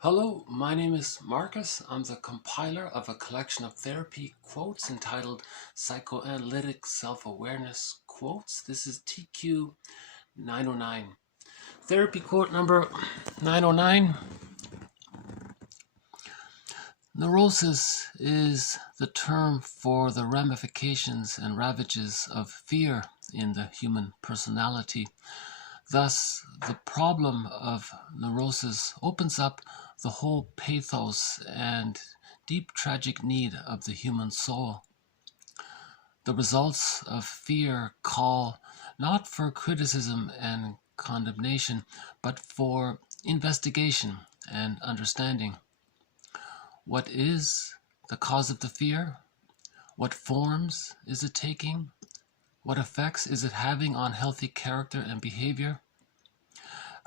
Hello, my name is Marcus. I'm the compiler of a collection of therapy quotes entitled Psychoanalytic Self-Awareness Quotes. This is TQ 909. Therapy quote number 909. Neurosis is the term for the ramifications and ravages of fear in the human personality. Thus, the problem of neurosis opens up the whole pathos and deep tragic need of the human soul. The results of fear call not for criticism and condemnation, but for investigation and understanding. What is the cause of the fear? What forms is it taking? What effects is it having on healthy character and behavior?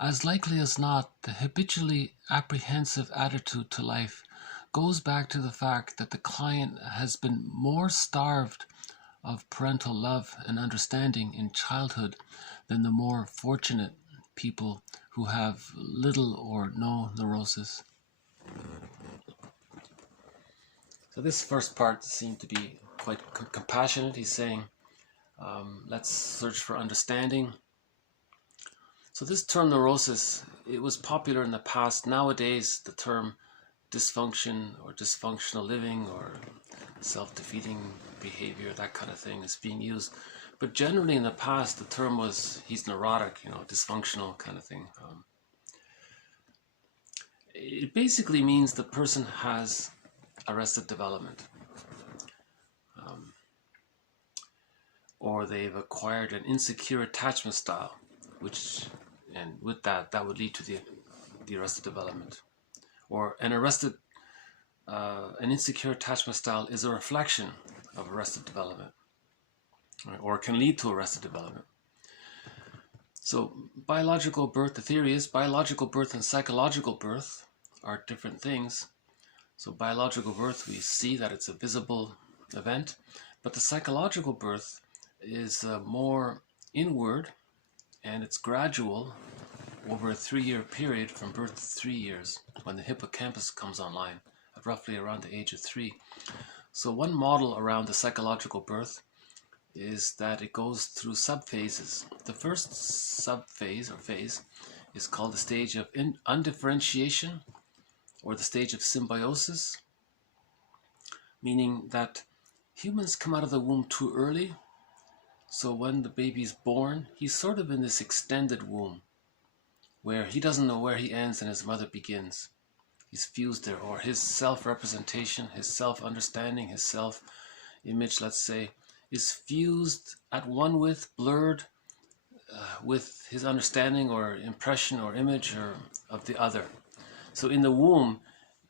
As likely as not, the habitually apprehensive attitude to life goes back to the fact that the client has been more starved of parental love and understanding in childhood than the more fortunate people who have little or no neurosis. So this first part seemed to be quite compassionate. He's saying, let's search for understanding. So this term neurosis, it was popular in the past. Nowadays, the term dysfunction or dysfunctional living or self-defeating behavior, that kind of thing is being used. But generally in the past, the term was, he's neurotic, dysfunctional kind of thing. It basically means the person has arrested development. Or they've acquired an insecure attachment style, and with that would lead to the arrested development. Or an insecure attachment style is a reflection of arrested development, right? Or can lead to arrested development. So biological birth, the theory is biological birth and psychological birth are different things. So biological birth, we see that it's a visible event, but the psychological birth is more inward, and it's gradual over a 3-year period from birth to 3 years when the hippocampus comes online at roughly around the age of 3. So one model around the psychological birth is that it goes through subphases. The first subphase or phase is called the stage of undifferentiation or the stage of symbiosis, meaning that humans come out of the womb too early. So when the baby's born, he's sort of in this extended womb where he doesn't know where he ends and his mother begins. He's fused there, or his self-representation, his self-understanding, his self-image, let's say, is fused at one with, blurred with his understanding or impression or image of the other. So in the womb,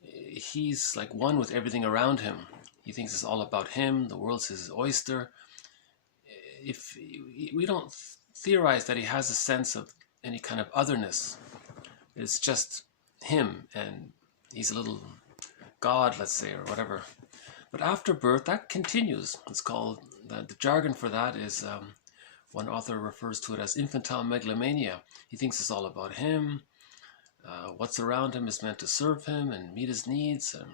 he's like one with everything around him. He thinks it's all about him, the world's his oyster. If we don't theorize that he has a sense of any kind of otherness, it's just him and he's a little god, let's say, or whatever. But after birth, that continues. It's called, the jargon for that is, one author refers to it as infantile megalomania. He thinks it's all about him. What's around him is meant to serve him and meet his needs, and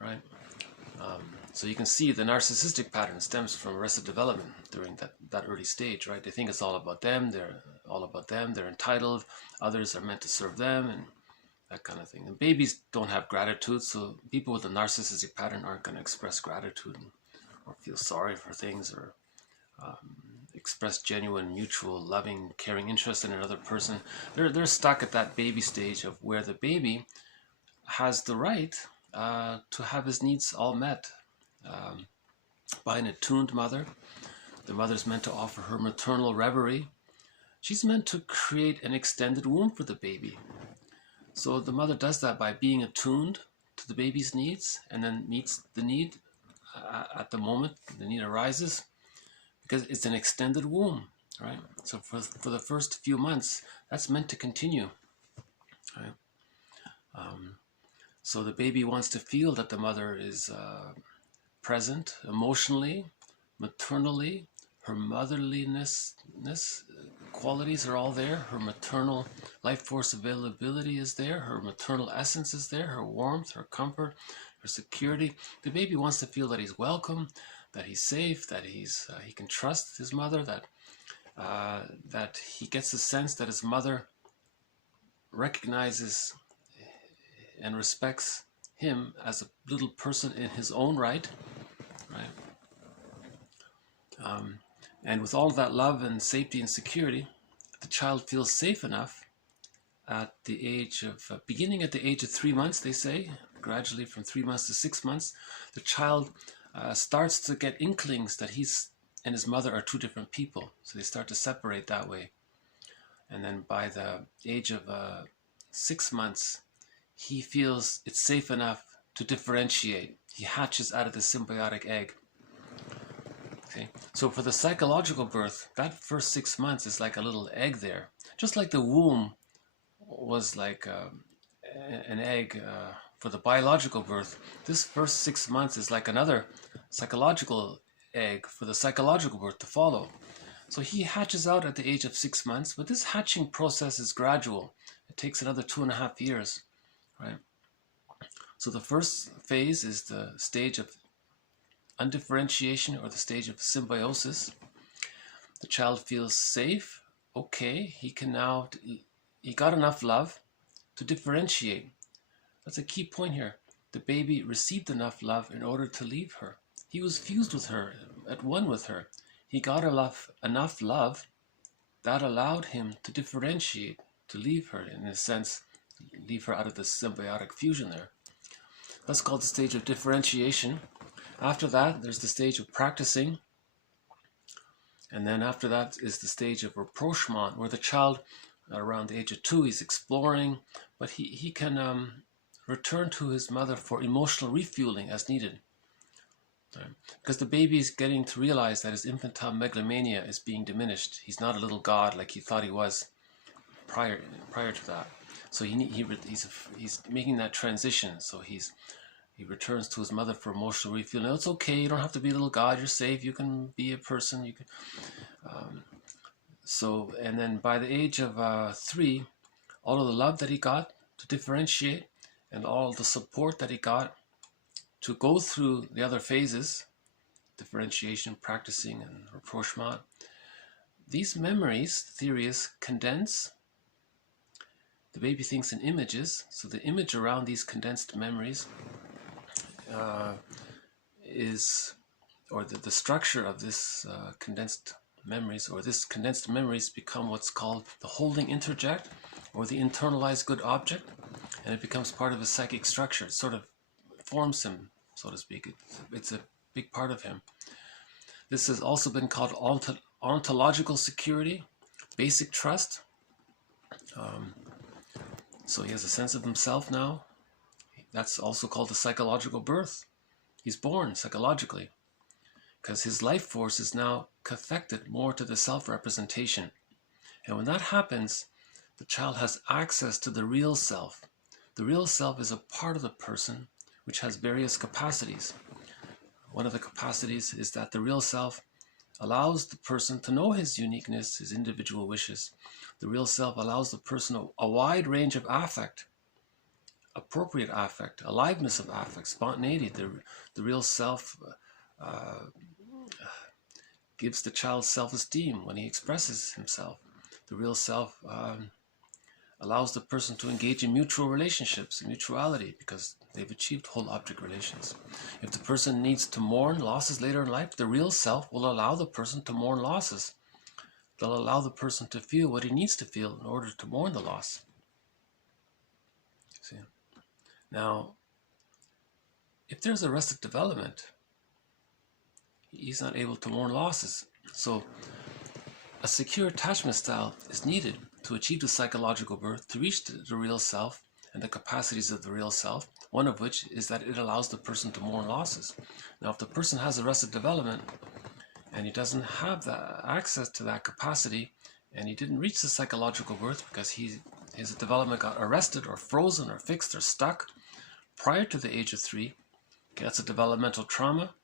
right. So you can see the narcissistic pattern stems from arrested development during that early stage, right? They think it's all about them. They're entitled. Others are meant to serve them, and that kind of thing. And babies don't have gratitude, so people with a narcissistic pattern aren't going to express gratitude or feel sorry for things or express genuine, mutual, loving, caring interest in another person. They're stuck at that baby stage of where the baby has the right to have his needs all met by an attuned mother. The mother's meant to offer her maternal reverie. She's meant to create an extended womb for the baby. So the mother does that by being attuned to the baby's needs and then meets the need at the moment the need arises, because it's an extended womb, right? So for the first few months, that's meant to continue, right? So the baby wants to feel that the mother is present emotionally, maternally, her motherliness qualities are all there. Her maternal life force availability is there. Her maternal essence is there. Her warmth, her comfort, her security. The baby wants to feel that he's welcome, that he's safe, that he can trust his mother, that he gets the sense that his mother recognizes and respects him as a little person in his own right, right? And with all of that love and safety and security, the child feels safe enough at the age of, beginning at the age of 3 months, they say, gradually from 3 months to 6 months, the child starts to get inklings that he's and his mother are two different people. So they start to separate that way. And then by the age of 6 months, he feels it's safe enough to differentiate. He hatches out of the symbiotic egg. Okay. So for the psychological birth, that first 6 months is like a little egg there. Just like the womb was like an egg for the biological birth, this first 6 months is like another psychological egg for the psychological birth to follow. So he hatches out at the age of 6 months, but this hatching process is gradual. It takes another 2.5 years, right? So the first phase is the stage of undifferentiation, or the stage of symbiosis. The child feels safe. Okay, he got enough love to differentiate. That's a key point here. The baby received enough love in order to leave her. He was fused with her, at one with her. He got enough love that allowed him to differentiate, to leave her, in a sense, leave her out of the symbiotic fusion there. That's called the stage of differentiation. After that, there's the stage of practicing. And then after that is the stage of rapprochement, where the child, around the age of 2, he's exploring, but he can return to his mother for emotional refueling as needed. Because the baby is getting to realize that his infantile megalomania is being diminished. He's not a little god like he thought he was prior to that. So he's making that transition. So he returns to his mother for emotional refueling. No, it's okay. You don't have to be a little god. You're safe. You can be a person. You can. And then by the age of 3, all of the love that he got to differentiate, and all the support that he got to go through the other phases, differentiation, practicing, and rapprochement, these memories, the theory is, condense. The baby thinks in images, so the image around these condensed memories the structure of this condensed memories become what's called the holding interject, or the internalized good object, and it becomes part of his psychic structure. It sort of forms him, so to speak. It's a big part of him. This has also been called ontological security, basic trust. So he has a sense of himself now. That's also called the psychological birth. He's born psychologically, because his life force is now cathected more to the self-representation. And when that happens, the child has access to the real self. The real self is a part of the person which has various capacities. One of the capacities is that the real self allows the person to know his uniqueness, his individual wishes. The real self allows the person a wide range of affect, appropriate affect, aliveness of affect, spontaneity. The real self gives the child self-esteem when he expresses himself. The real self allows the person to engage in mutual relationships, mutuality, because they've achieved whole object relations. If the person needs to mourn losses later in life, the real self will allow the person to mourn losses. They'll allow the person to feel what he needs to feel in order to mourn the loss. See? Now, if there's arrested development, he's not able to mourn losses. So a secure attachment style is needed to achieve the psychological birth, to reach the real self and the capacities of the real self, one of which is that it allows the person to mourn losses. Now, if the person has arrested development and he doesn't have the access to that capacity, and he didn't reach the psychological birth because his development got arrested or frozen or fixed or stuck prior to the age of 3, okay, that's a developmental trauma.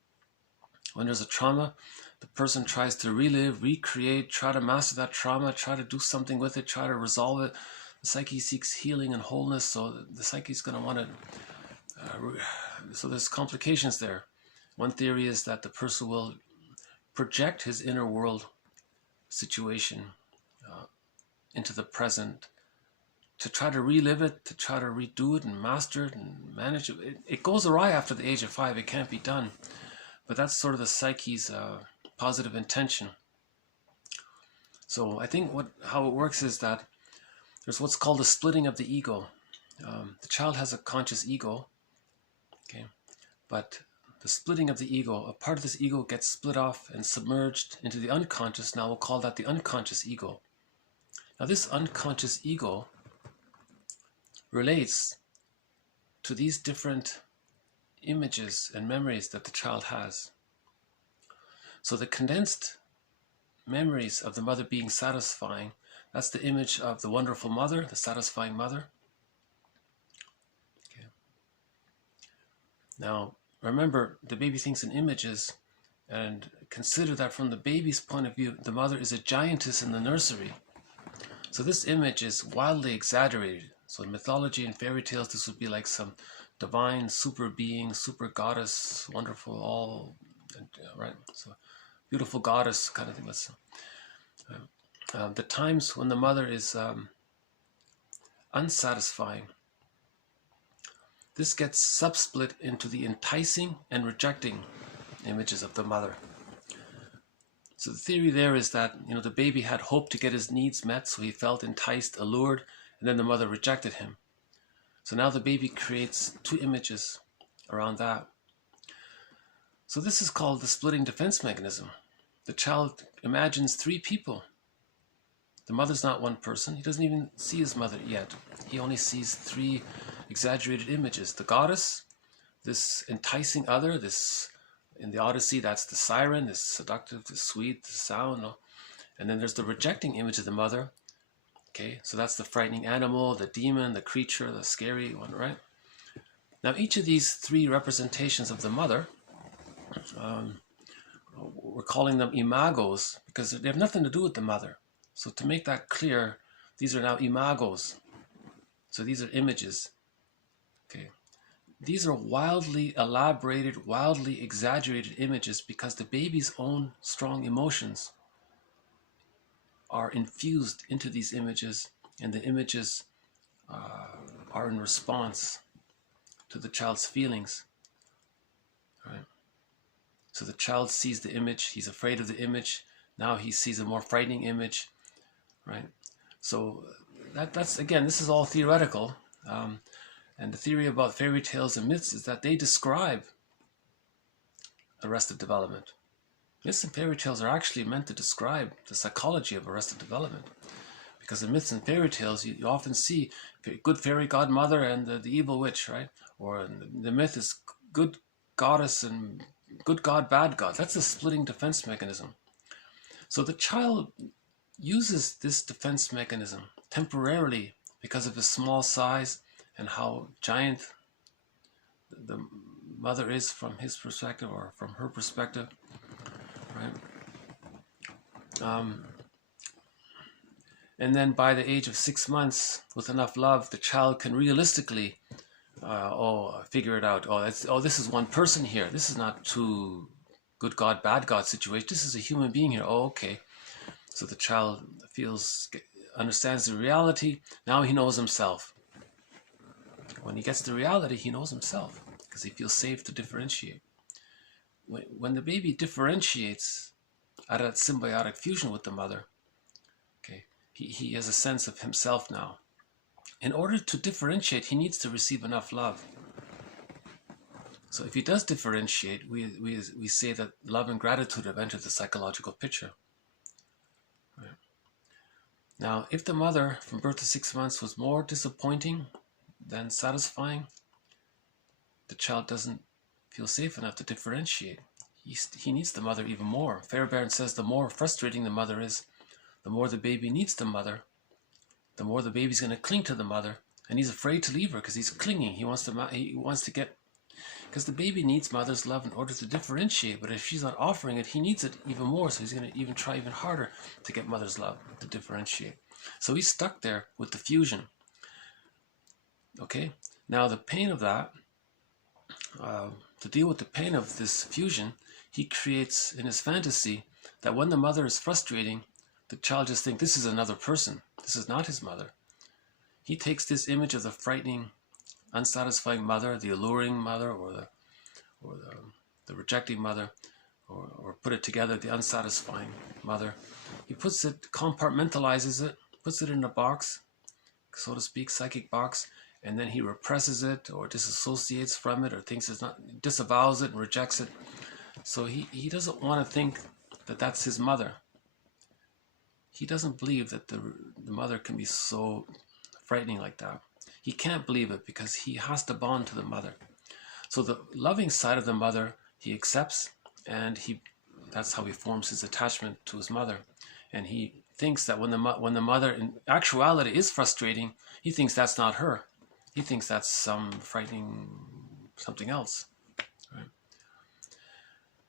When there's a trauma, the person tries to relive, recreate, try to master that trauma, try to do something with it, try to resolve it. The psyche seeks healing and wholeness, so the psyche is going to want to, so there's complications there. One theory is that the person will project his inner world situation into the present to try to relive it, to try to redo it and master it and manage it. It goes awry after the age of 5. It can't be done. But that's sort of the psyche's positive intention. So I think how it works is that there's what's called a splitting of the ego. The child has a conscious ego, okay, but the splitting of the ego, a part of this ego gets split off and submerged into the unconscious. Now we'll call that the unconscious ego. Now this unconscious ego relates to these different images and memories that the child has. So the condensed memories of the mother being satisfying, that's the image of the wonderful mother, the satisfying mother. Okay. Now, remember, the baby thinks in images, and consider that from the baby's point of view, the mother is a giantess in the nursery. So this image is wildly exaggerated. So in mythology and fairy tales, this would be like some divine super being, super goddess, wonderful, all, right? So beautiful goddess kind of thing. The times when the mother is unsatisfying, this gets subsplit into the enticing and rejecting images of the mother. So the theory there is that, the baby had hoped to get his needs met, so he felt enticed, allured, and then the mother rejected him. So now the baby creates 2 images around that. So this is called the splitting defense mechanism. The child imagines 3 people. The mother's not one person. He doesn't even see his mother yet. He only sees 3 exaggerated images. The goddess, this enticing other, this, in the Odyssey, that's the siren, this seductive, this sweet, the sound. And then there's the rejecting image of the mother. Okay, so that's the frightening animal, the demon, the creature, the scary one, right? Now each of these 3 representations of the mother, we're calling them imagos because they have nothing to do with the mother. So to make that clear, these are now imagos. So these are images. Okay, these are wildly elaborated, wildly exaggerated images because the baby's own strong emotions are infused into these images, and the images are in response to the child's feelings. Right? So the child sees the image, he's afraid of the image, now he sees a more frightening image, right? So that's again, this is all theoretical, and the theory about fairy tales and myths is that they describe arrested development. Myths and fairy tales are actually meant to describe the psychology of arrested development. Because in myths and fairy tales, you often see good fairy godmother and the evil witch, right? Or the myth is good goddess and good god, bad god. That's a splitting defense mechanism. So the child uses this defense mechanism temporarily because of his small size and how giant the mother is from his perspective or from her perspective. Right? And then by the age of 6 months, with enough love, the child can realistically, figure it out. This is one person here. This is not 2 good God, bad God situation. This is a human being here. Oh, okay. So the child understands the reality. Now he knows himself. When he gets the reality, he knows himself because he feels safe to differentiate. When the baby differentiates out of that symbiotic fusion with the mother, okay, he has a sense of himself now. In order to differentiate, he needs to receive enough love. So if he does differentiate, we say that love and gratitude have entered the psychological picture. Right? Now, if the mother from birth to 6 months was more disappointing than satisfying, the child doesn't feel safe enough to differentiate. He needs the mother even more. Fairbairn says the more frustrating the mother is, the more the baby needs the mother, the more the baby's going to cling to the mother, and he's afraid to leave her because he's clinging. He wants to Because the baby needs mother's love in order to differentiate, but if she's not offering it, he needs it even more, so he's going to even try even harder to get mother's love to differentiate. So he's stuck there with the fusion. Okay, now the pain of that, to deal with the pain of this fusion, he creates in his fantasy that when the mother is frustrating, the child just thinks this is another person. This is not his mother. He takes this image of the frightening, unsatisfying mother, the alluring mother, or the rejecting mother, or put it together, the unsatisfying mother. He puts it, compartmentalizes it, puts it in a box, so to speak, psychic box, and then he represses it or disassociates from it or thinks it's not, disavows it and rejects it. So he doesn't want to think that that's his mother. He doesn't believe that the mother can be so frightening like that. He can't believe it because he has to bond to the mother. So the loving side of the mother he accepts, and that's how he forms his attachment to his mother. And he thinks that when the mother in actuality is frustrating, he thinks that's not her. He thinks that's some frightening something else. Right?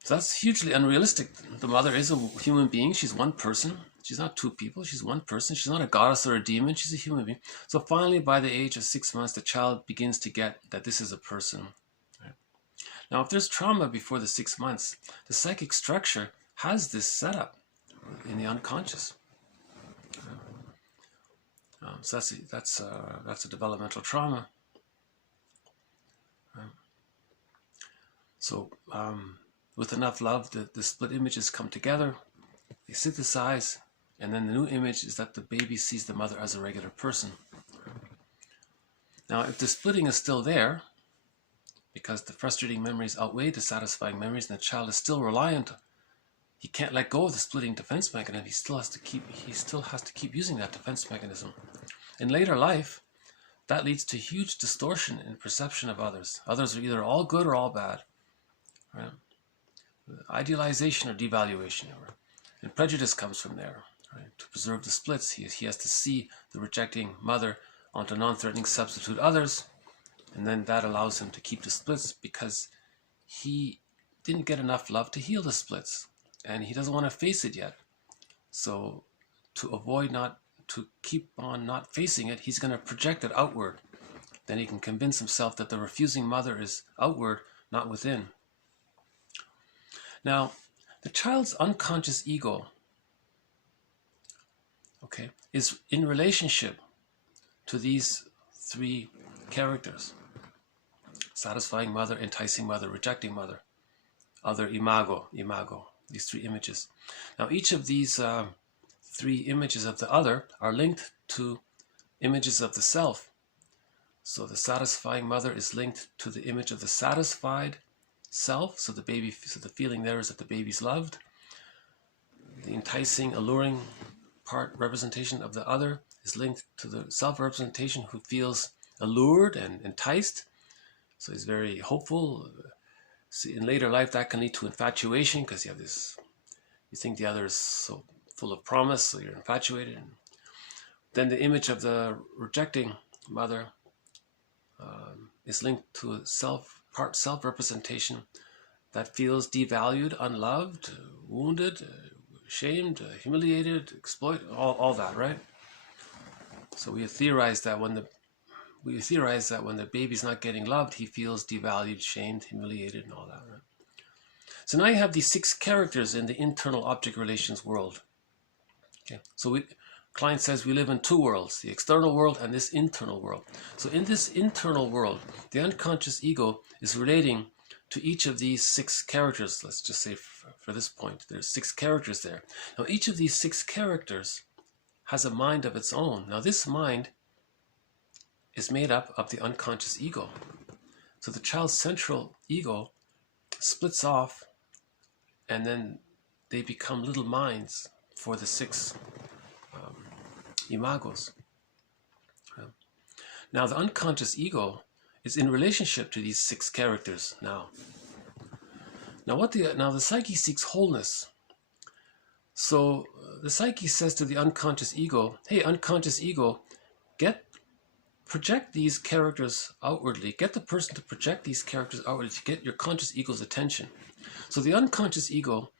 So that's hugely unrealistic. The mother is a human being. She's one person. She's not two people. She's one person. She's not a goddess or a demon. She's a human being. So finally, by the age of 6 months, the child begins to get that this is a person. Right? Now, if there's trauma before the 6 months, the psychic structure has this setup in the unconscious. So that's a developmental trauma. So with enough love, the split images come together, they synthesize, and then the new image is that the baby sees the mother as a regular person. Now, if the splitting is still there, because the frustrating memories outweigh the satisfying memories, and the child is still reliant, he can't let go of the splitting defense mechanism. He still has to keep using that defense mechanism. In later life, that leads to huge distortion in perception of others. Others are either all good or all bad. Right? Idealization or devaluation. And prejudice comes from there. Right? To preserve the splits, he has to see the rejecting mother onto non-threatening substitute others, and then that allows him to keep the splits because he didn't get enough love to heal the splits, and he doesn't want to face it yet. So to keep on not facing it, he's going to project it outward. Then he can convince himself that the refusing mother is outward, not within. Now, the child's unconscious ego, okay, is in relationship to these three characters: satisfying mother, enticing mother, rejecting mother, other, imago, these three images. Now, each of these three images of the other are linked to images of the self. So the satisfying mother is linked to the image of the satisfied self. So the feeling there is that the baby's loved. The enticing, alluring part representation of the other is linked to the self-representation who feels allured and enticed. So he's very hopeful. See, in later life, that can lead to infatuation because you think the other is so full of promise, so you're infatuated. And then the image of the rejecting mother is linked to a self-representation that feels devalued, unloved, wounded, shamed, humiliated, exploited, all that, right? So we theorize that when the baby's not getting loved, he feels devalued, shamed, humiliated, and all that, right? So now you have these 6 characters in the internal object relations world. Okay, so client says we live in 2 worlds, the external world and this internal world. So in this internal world, the unconscious ego is relating to each of these 6 characters. Let's just say for this point, there's 6 characters there. Now each of these 6 characters has a mind of its own. Now this mind is made up of the unconscious ego. So the child's central ego splits off, and then they become little minds for the 6 imagos. Now the unconscious ego is in relationship to these 6 characters now. Now the psyche seeks wholeness. So the psyche says to the unconscious ego, hey, unconscious ego, get project these characters outwardly. Get the person to project these characters outwardly to get your conscious ego's attention. So the unconscious ego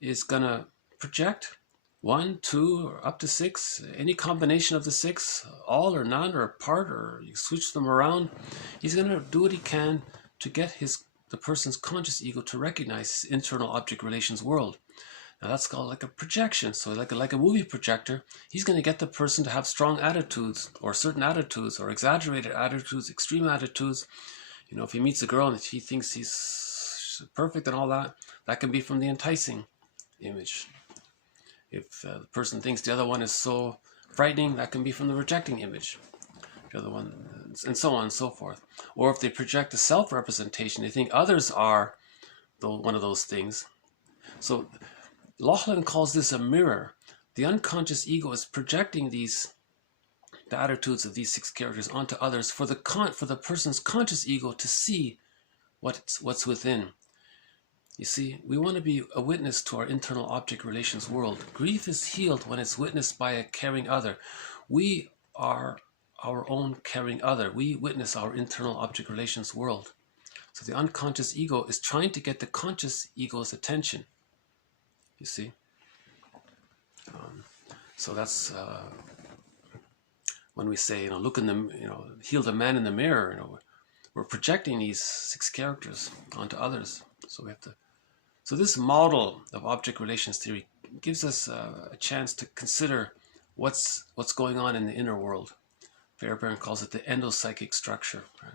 is going to project 1, 2, or up to 6, any combination of the 6, all or none or part, or you switch them around. He's going to do what he can to get the person's conscious ego to recognize his internal object relations world. Now that's called like a projection. So like a movie projector, he's going to get the person to have strong attitudes or certain attitudes or exaggerated attitudes, extreme attitudes. You know, if he meets a girl and he thinks he's perfect and all that, that can be from the enticing image. If the person thinks the other one is so frightening, that can be from the rejecting image. The other one, and so on and so forth. Or if they project a self-representation, they think others are one of those things. So Laughlin calls this a mirror. The unconscious ego is projecting the attitudes of these 6 characters onto others for the person's conscious ego to see what's within. You see, we want to be a witness to our internal object relations world. Grief is healed when it's witnessed by a caring other. We are our own caring other. We witness our internal object relations world. So the unconscious ego is trying to get the conscious ego's attention. You see? So that's when we say, look in the, heal the man in the mirror, we're projecting these 6 characters onto others. So we have to. So this model of object relations theory gives us a chance to consider what's going on in the inner world. Fairbairn calls it the endopsychic structure. Right?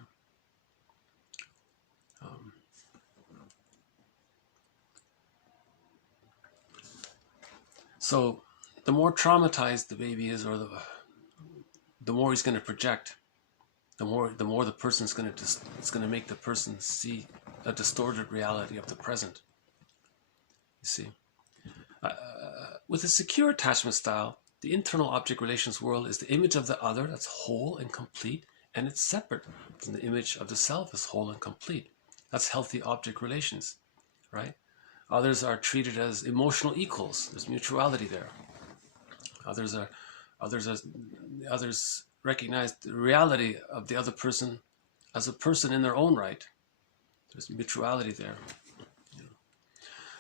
So the more traumatized the baby is, or the more he's going to project, the more the person's going to it's going to make the person see a distorted reality of the present. You see, with a secure attachment style, the internal object relations world is the image of the other that's whole and complete, and it's separate from the image of the self as whole and complete. That's healthy object relations, right? Others are treated as emotional equals. There's mutuality there. Others recognize the reality of the other person as a person in their own right. There's mutuality there.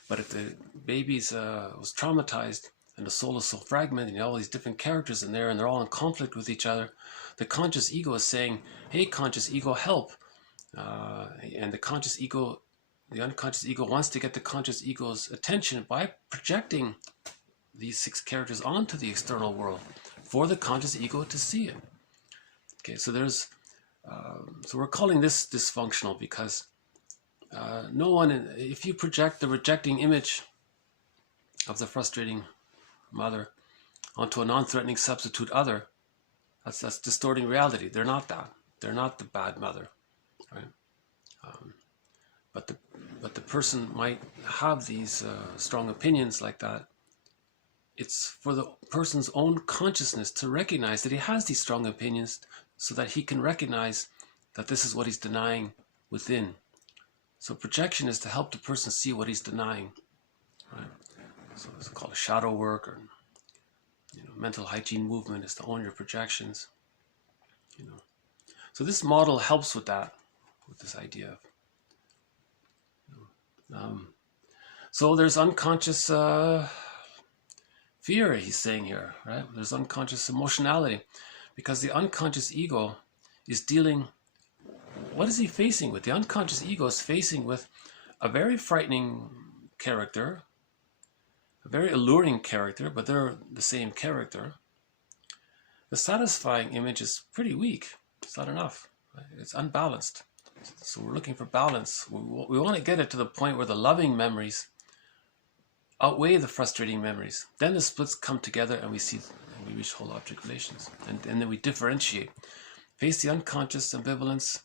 But if the baby was traumatized and the soul is so fragmented, all these different characters in there, and they're all in conflict with each other, the conscious ego is saying, "Hey, conscious ego, help!" And the unconscious ego wants to get the conscious ego's attention by projecting these 6 characters onto the external world for the conscious ego to see it. Okay, so so we're calling this dysfunctional because no one, if you project the rejecting image of the frustrating mother onto a non-threatening substitute other, that's distorting reality. They're not that. They're not the bad mother, right? But the person might have these strong opinions like that. It's for the person's own consciousness to recognize that he has these strong opinions so that he can recognize that this is what he's denying within. So projection is to help the person see what he's denying, right? So it's called shadow work, or mental hygiene movement is to own your projections. So this model helps with that, with this idea of. So there's unconscious fear, he's saying here, right? There's unconscious emotionality, because the unconscious ego is dealing. What is he facing with? The unconscious ego is facing with a very frightening character, a very alluring character, but they're the same character. The satisfying image is pretty weak. It's not enough. Right? It's unbalanced. So we're looking for balance. We want to get it to the point where the loving memories outweigh the frustrating memories. Then the splits come together and we reach whole object relations. And then we differentiate. Face the unconscious ambivalence,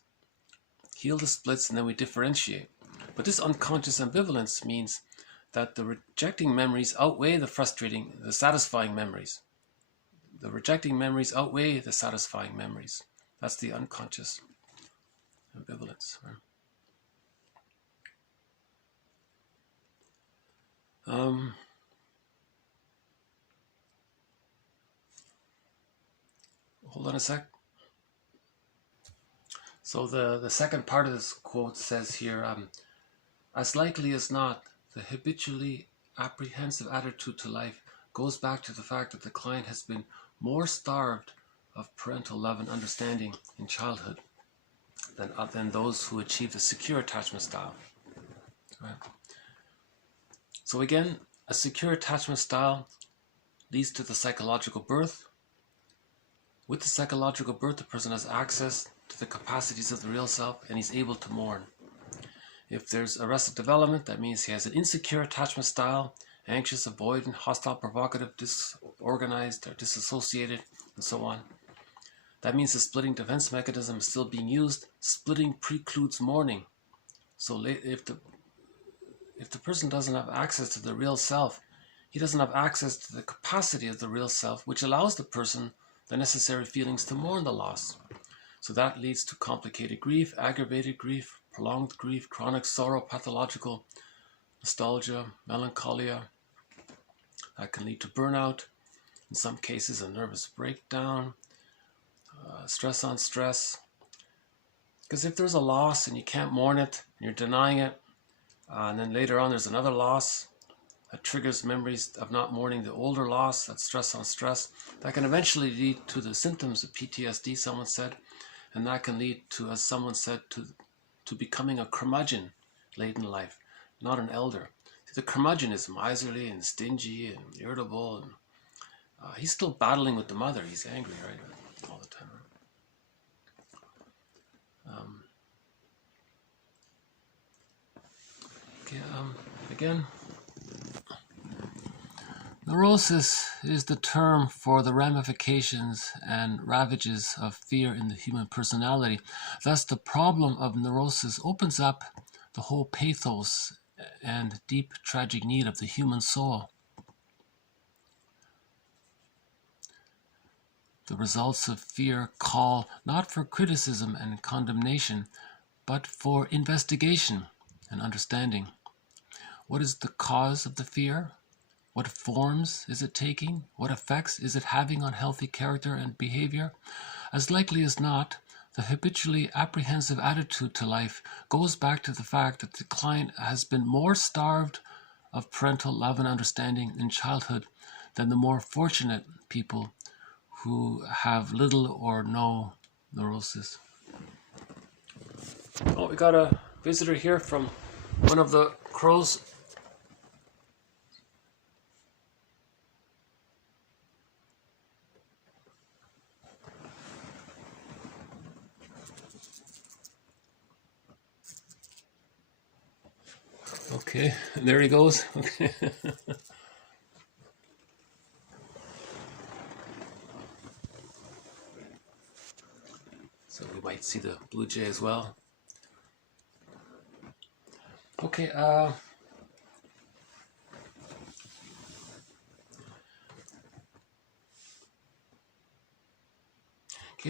heal the splits, and then we differentiate. But this unconscious ambivalence means that the rejecting memories outweigh the satisfying memories. The rejecting memories outweigh the satisfying memories. That's the unconscious ambivalence. Right? Hold on a sec. So the second part of this quote says here, as likely as not, the habitually apprehensive attitude to life goes back to the fact that the client has been more starved of parental love and understanding in childhood than those who achieve the secure attachment style. Right. So again, a secure attachment style leads to the psychological birth. With the psychological birth, the person has access to the capacities of the real self and he's able to mourn. If there's arrested development, that means he has an insecure attachment style, anxious, avoidant, hostile, provocative, disorganized, or disassociated, and so on. That means the splitting defense mechanism is still being used. Splitting precludes mourning. So if the person doesn't have access to the real self, he doesn't have access to the capacity of the real self, which allows the person the necessary feelings to mourn the loss. So that leads to complicated grief, aggravated grief, prolonged grief, chronic sorrow, pathological nostalgia, melancholia. That can lead to burnout, in some cases a nervous breakdown, stress on stress. Because if there's a loss and you can't mourn it, and you're denying it, and then later on there's another loss that triggers memories of not mourning the older loss, that's stress on stress, that can eventually lead to the symptoms of PTSD, someone said, and that can lead to, as someone said, to becoming a curmudgeon late in life, not an elder. The curmudgeon is miserly and stingy and irritable, and he's still battling with the mother. He's angry, right, all the time. Again, neurosis is the term for the ramifications and ravages of fear in the human personality. Thus, the problem of neurosis opens up the whole pathos and deep tragic need of the human soul. The results of fear call not for criticism and condemnation, but for investigation and understanding. What is the cause of the fear? What forms is it taking? What effects is it having on healthy character and behavior? As likely as not, the habitually apprehensive attitude to life goes back to the fact that the client has been more starved of parental love and understanding in childhood than the more fortunate people who have little or no neurosis. Oh, we got a visitor here from one of the crows. Okay, there he goes. Okay. So we might see the blue jay as well. Okay,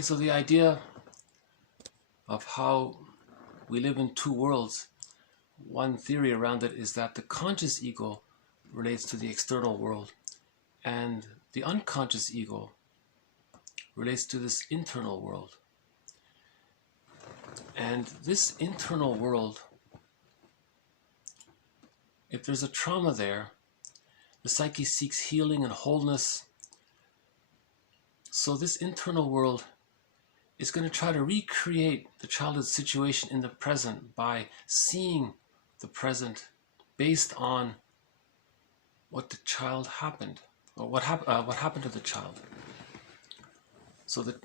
so the idea of how we live in two worlds, one theory around it is that the conscious ego relates to the external world and the unconscious ego relates to this internal world. And this internal world, if there's a trauma there, the psyche seeks healing and wholeness. So this internal world is going to try to recreate the childhood situation in the present by seeing the present based on what the child happened, or what happened to the child. So the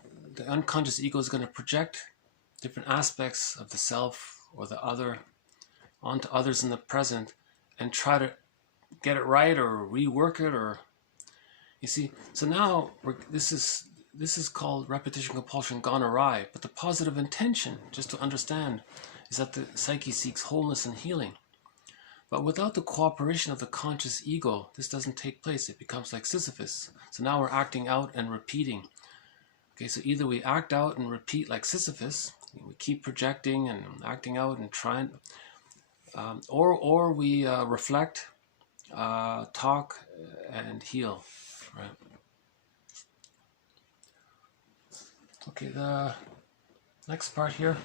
unconscious ego is going to project different aspects of the self or the other onto others in the present and try to get it right or rework it, or you see. So now this is called repetition compulsion gone awry. But the positive intention, just to understand, is that the psyche seeks wholeness and healing. But without the cooperation of the conscious ego, this doesn't take place. It becomes like Sisyphus. So now we're acting out and repeating. Okay, so either we act out and repeat like Sisyphus, we keep projecting and acting out and trying, or we reflect, talk, and heal, right? Okay, the next part here,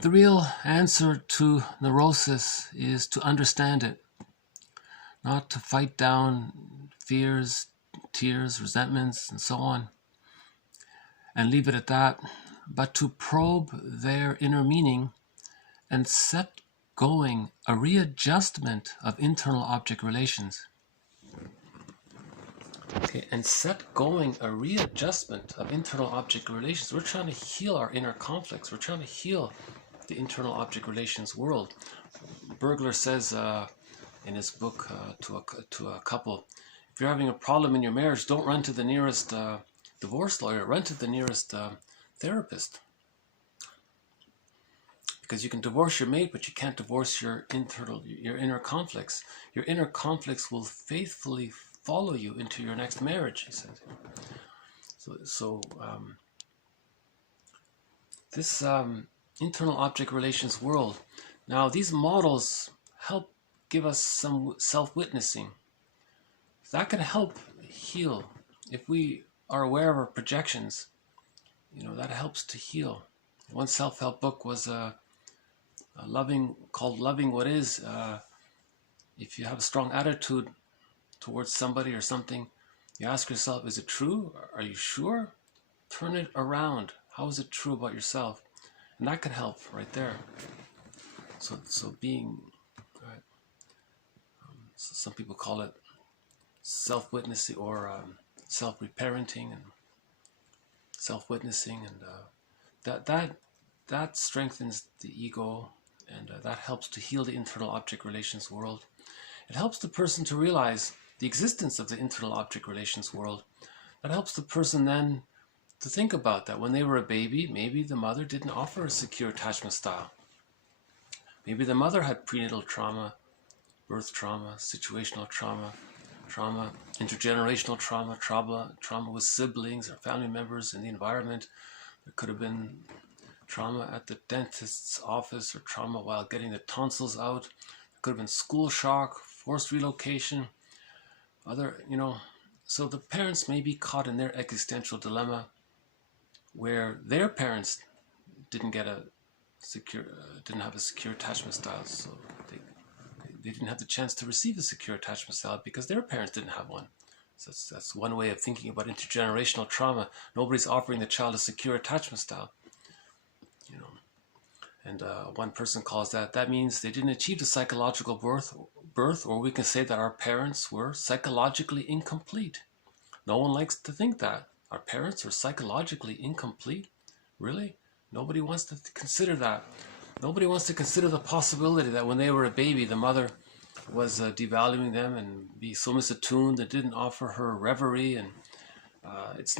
The real answer to neurosis is to understand it, not to fight down fears, tears, resentments, and so on, and leave it at that, but to probe their inner meaning and set going a readjustment of internal object relations. Okay, and set going a readjustment of internal object relations. We're trying to heal our inner conflicts. We're trying to heal the internal object relations world. Bergler says in his book to a couple, if you're having a problem in your marriage, don't run to the nearest divorce lawyer. Run to the nearest therapist. Because you can divorce your mate, but you can't divorce your inner conflicts. Your inner conflicts will faithfully follow you into your next marriage, he says. So this internal object relations world. Now, these models help give us some self-witnessing. That can help heal. If we are aware of our projections, that helps to heal. One self-help book was called Loving What Is. If you have a strong attitude towards somebody or something, you ask yourself, is it true? Are you sure? Turn it around. How is it true about yourself? And that can help right there. So being, right, so some people call it self-witnessing or self-reparenting and self-witnessing, and that strengthens the ego, and that helps to heal the internal object relations world. It helps the person to realize the existence of the internal object relations world. That helps the person then to think about that. When they were a baby, maybe the mother didn't offer a secure attachment style. Maybe the mother had prenatal trauma, birth trauma, situational trauma, intergenerational trauma with siblings or family members in the environment. There could have been trauma at the dentist's office or trauma while getting the tonsils out. There could have been school shock, forced relocation, so the parents may be caught in their existential dilemma where their parents didn't have a secure attachment style, so they didn't have the chance to receive a secure attachment style because their parents didn't have one. So that's one way of thinking about intergenerational trauma. Nobody's offering the child a secure attachment style. And one person calls that means they didn't achieve the psychological birth, or we can say that our parents were psychologically incomplete. No one likes to think that. Our parents are psychologically incomplete? Really? Nobody wants to consider that. Nobody wants to consider the possibility that when they were a baby, the mother was devaluing them and be so misattuned that didn't offer her reverie. And it's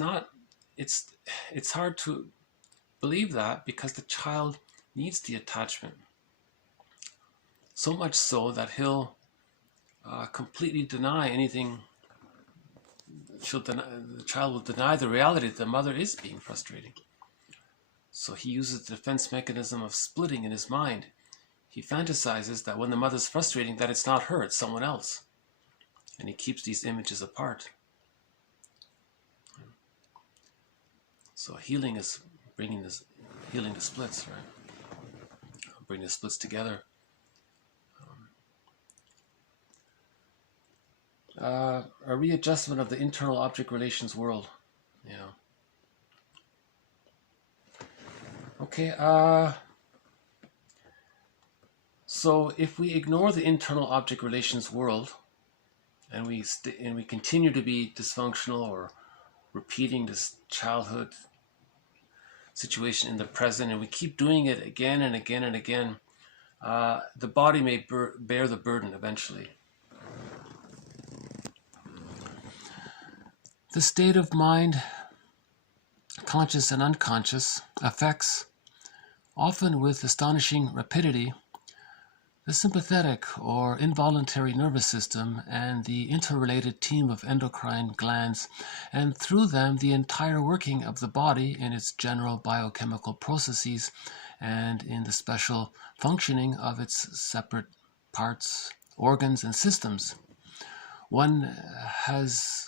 hard to believe that because the child needs the attachment. So much so that he'll completely deny anything. The child will deny the reality that the mother is being frustrating. So he uses the defense mechanism of splitting in his mind. He fantasizes that when the mother's frustrating, that it's not her, it's someone else. And he keeps these images apart. So healing is healing the splits, right? Bring the splits together. A readjustment of the internal object relations world. Okay, so if we ignore the internal object relations world and we continue to be dysfunctional or repeating this childhood situation in the present, and we keep doing it again and again and again, the body may bear the burden eventually. The state of mind, conscious and unconscious, affects, often with astonishing rapidity, the sympathetic or involuntary nervous system and the interrelated team of endocrine glands, and through them the entire working of the body in its general biochemical processes and in the special functioning of its separate parts, organs, and systems. One has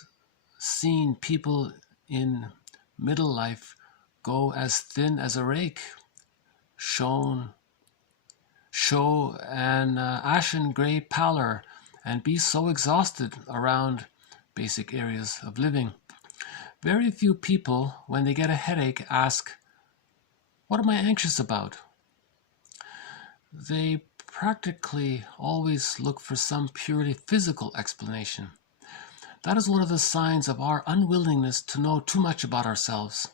seen people in middle life go as thin as a rake, shown show an ashen gray pallor and be so exhausted around basic areas of living. Very few people, when they get a headache, ask, "What am I anxious about?" They practically always look for some purely physical explanation. That is one of the signs of our unwillingness to know too much about ourselves.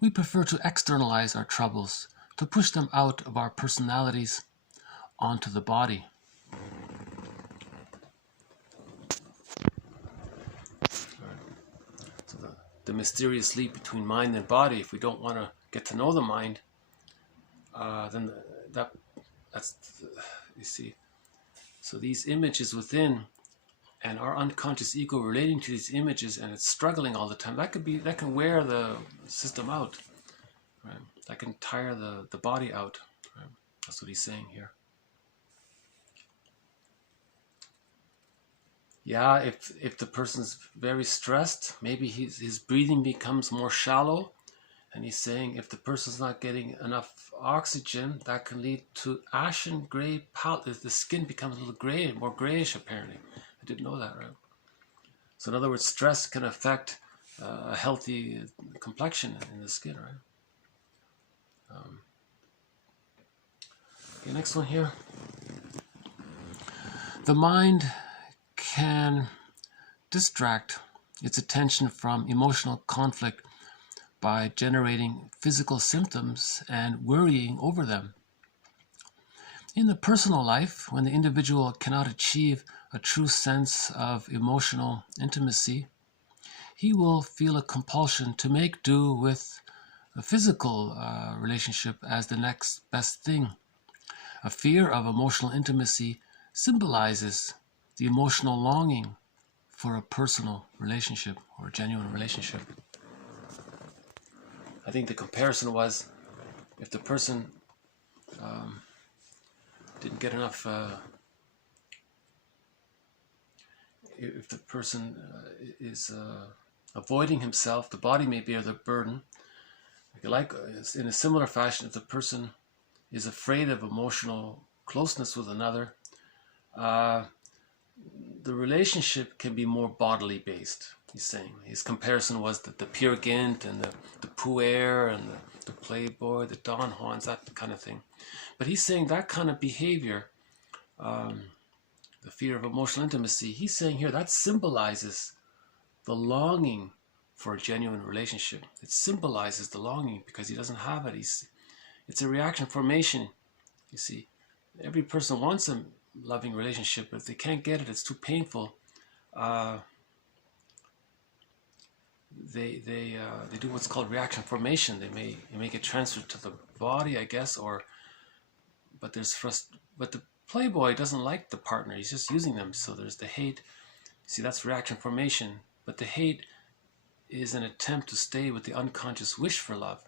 We prefer to externalize our troubles, to push them out of our personalities onto the body. So the mysterious leap between mind and body, if we don't want to get to know the mind, then that's, you see. So these images within and our unconscious ego relating to these images, and it's struggling all the time, that can wear the system out, right? That can tire the body out, right? That's what he's saying here. Yeah, if the person's very stressed, maybe his breathing becomes more shallow, and he's saying if the person's not getting enough oxygen, that can lead to ashen gray pallor. The skin becomes a little gray, more grayish apparently. I didn't know that, right? So in other words, stress can affect a healthy complexion in the skin, right? Okay, next one here. The mind can distract its attention from emotional conflict by generating physical symptoms and worrying over them. In the personal life, when the individual cannot achieve a true sense of emotional intimacy, he will feel a compulsion to make do with a physical relationship as the next best thing. A fear of emotional intimacy symbolizes the emotional longing for a personal relationship or a genuine relationship. I think the comparison was if the person didn't get enough, if the person is avoiding himself, the body may bear the burden. Like in a similar fashion, if the person is afraid of emotional closeness with another, the relationship can be more bodily based, he's saying. His comparison was that the Peer Gynt and the Puer and the Playboy, the Don Juans, that kind of thing. But he's saying that kind of behavior, the fear of emotional intimacy, he's saying here that symbolizes the longing for a genuine relationship. It symbolizes the longing because he doesn't have it. It's a reaction formation, you see. Every person wants a loving relationship, but if they can't get it, it's too painful. They do what's called reaction formation. They may get transferred to the body, I guess, but the Playboy doesn't like the partner. He's just using them. So there's the hate. See, that's reaction formation. But the hate is an attempt to stay with the unconscious wish for love.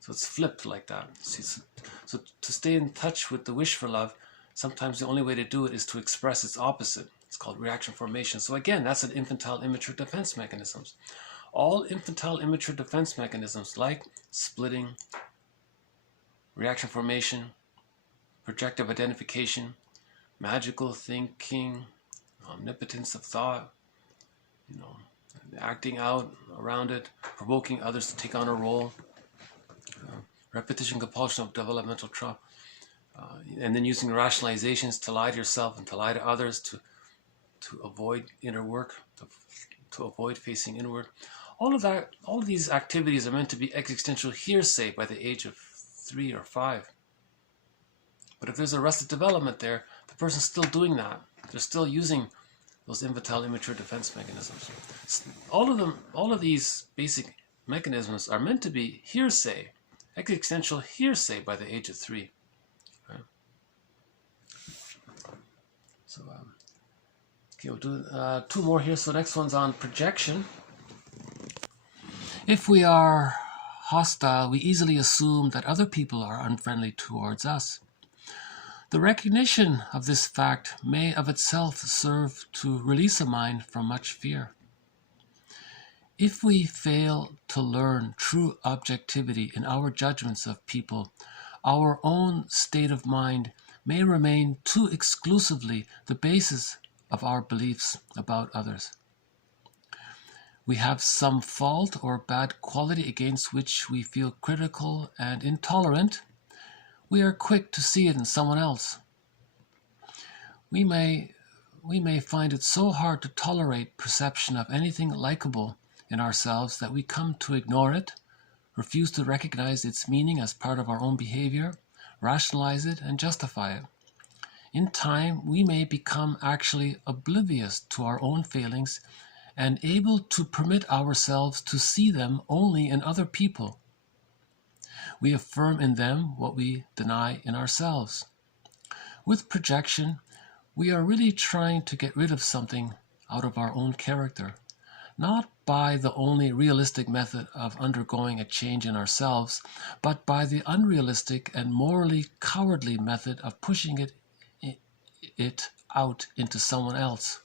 So it's flipped like that. See, so to stay in touch with the wish for love, sometimes the only way to do it is to express its opposite. It's called reaction formation. So again, that's an infantile immature defense mechanisms. All infantile immature defense mechanisms like splitting, reaction formation, projective identification, magical thinking, omnipotence of thought, acting out around it, provoking others to take on a role, repetition compulsion of developmental trauma, and then using rationalizations to lie to yourself and to lie to others to avoid inner work, to avoid facing inward. All of these activities are meant to be existential hearsay by the age of 3 or 5. But if there's arrested development there, the person's still doing that. They're still using those infantile immature defense mechanisms. All of these basic mechanisms are meant to be hearsay, existential hearsay by the age of 3. Right? So, okay, we'll do 2 more here. So next one's on projection. If we are hostile, we easily assume that other people are unfriendly towards us. The recognition of this fact may of itself serve to release a mind from much fear. If we fail to learn true objectivity in our judgments of people, our own state of mind may remain too exclusively the basis of our beliefs about others. We have some fault or bad quality against which we feel critical and intolerant. We are quick to see it in someone else. We may find it so hard to tolerate perception of anything likable in ourselves that we come to ignore it, refuse to recognize its meaning as part of our own behavior, rationalize it, and justify it. In time, we may become actually oblivious to our own failings and able to permit ourselves to see them only in other people. We affirm in them what we deny in ourselves. With projection, we are really trying to get rid of something out of our own character, not by the only realistic method of undergoing a change in ourselves, but by the unrealistic and morally cowardly method of pushing it out into someone else.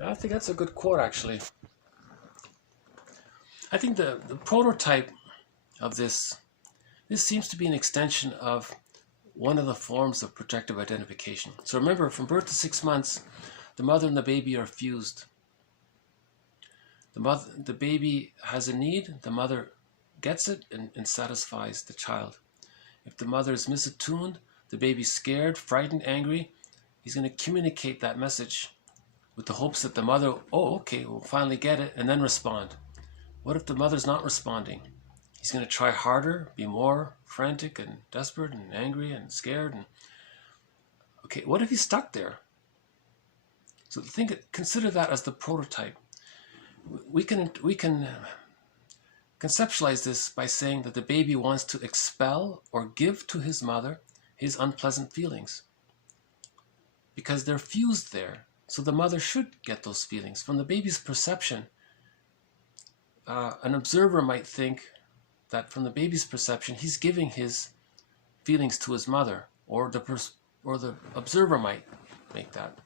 I think that's a good quote, actually. I think the prototype of this seems to be an extension of one of the forms of projective identification. So remember, from birth to 6 months, the mother and the baby are fused. The baby has a need, the mother gets it and satisfies the child. If the mother is misattuned, the baby's scared, frightened, angry, he's going to communicate that message with the hopes that the mother, oh, okay, we'll finally get it, and then respond. What if the mother's not responding? He's going to try harder, be more frantic and desperate and angry and scared. And okay, what if he's stuck there? So consider that as the prototype. We can conceptualize this by saying that the baby wants to expel or give to his mother his unpleasant feelings because they're fused there. So the mother should get those feelings. From the baby's perception, an observer might think that from the baby's perception, he's giving his feelings to his mother, or the observer might make that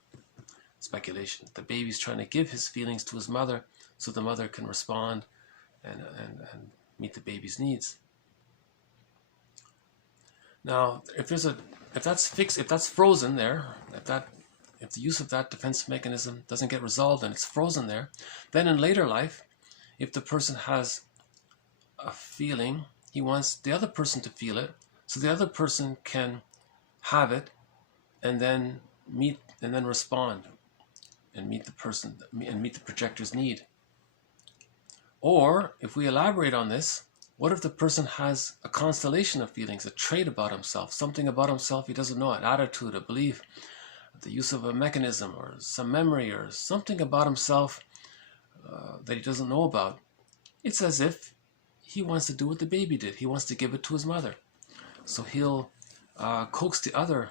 speculation. The baby's trying to give his feelings to his mother so the mother can respond and meet the baby's needs. Now, if that's frozen there, if the use of that defense mechanism doesn't get resolved and it's frozen there, then in later life, if the person has a feeling, he wants the other person to feel it, so the other person can have it and then respond and meet the projector's need. Or if we elaborate on this, what if the person has a constellation of feelings, a trait about himself, something about himself he doesn't know, an attitude, a belief, the use of a mechanism or some memory or something about himself that he doesn't know about? It's as if he wants to do what the baby did. He wants to give it to his mother. So he'll coax the other.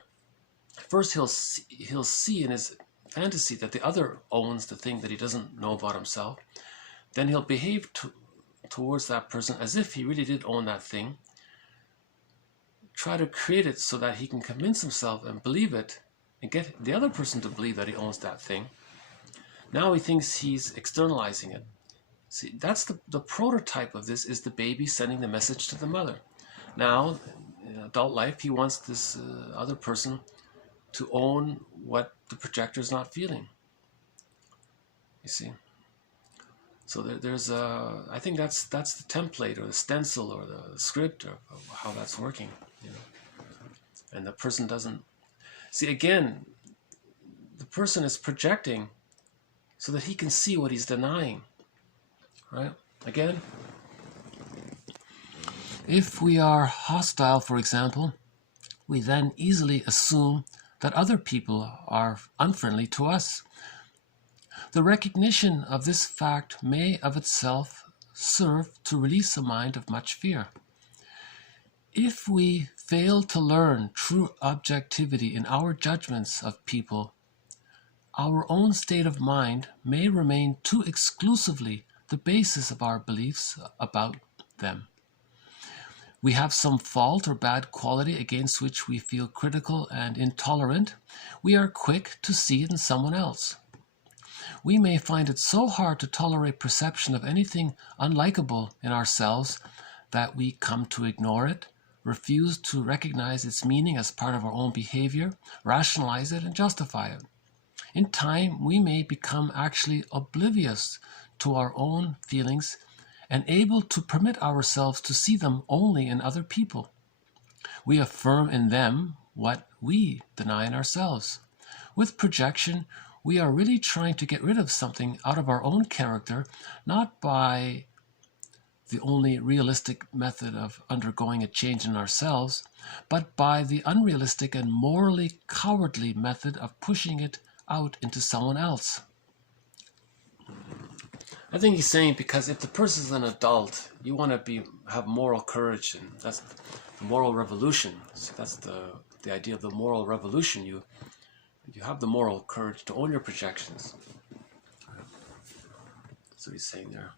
First he'll see in his fantasy that the other owns the thing that he doesn't know about himself. Then he'll behave towards that person as if he really did own that thing. Try to create it so that he can convince himself and believe it and get the other person to believe that he owns that thing. Now he thinks he's externalizing it. See, that's the prototype of this, is the baby sending the message to the mother. Now, in adult life, he wants this other person to own what the projector is not feeling. You see? So there's I think that's the template or the stencil or the script of how that's working, you know. And the person doesn't see, again, the person is projecting so that he can see what he's denying. Right? Again, if we are hostile, for example, we then easily assume that other people are unfriendly to us. The recognition of this fact may of itself serve to release the mind of much fear. If we fail to learn true objectivity in our judgments of people, our own state of mind may remain too exclusively the basis of our beliefs about them. We have some fault or bad quality against which we feel critical and intolerant. We are quick to see it in someone else. We may find it so hard to tolerate perception of anything unlikable in ourselves that we come to ignore it, refuse to recognize its meaning as part of our own behavior, rationalize it, and justify it. In time, we may become actually oblivious to our own feelings and able to permit ourselves to see them only in other people. We affirm in them what we deny in ourselves. With projection, we are really trying to get rid of something out of our own character, not by the only realistic method of undergoing a change in ourselves, but by the unrealistic and morally cowardly method of pushing it out into someone else. I think he's saying because if the person's an adult, you want to have moral courage, and that's the moral revolution. So that's the idea of the moral revolution. You have the moral courage to own your projections. That's what he's saying there.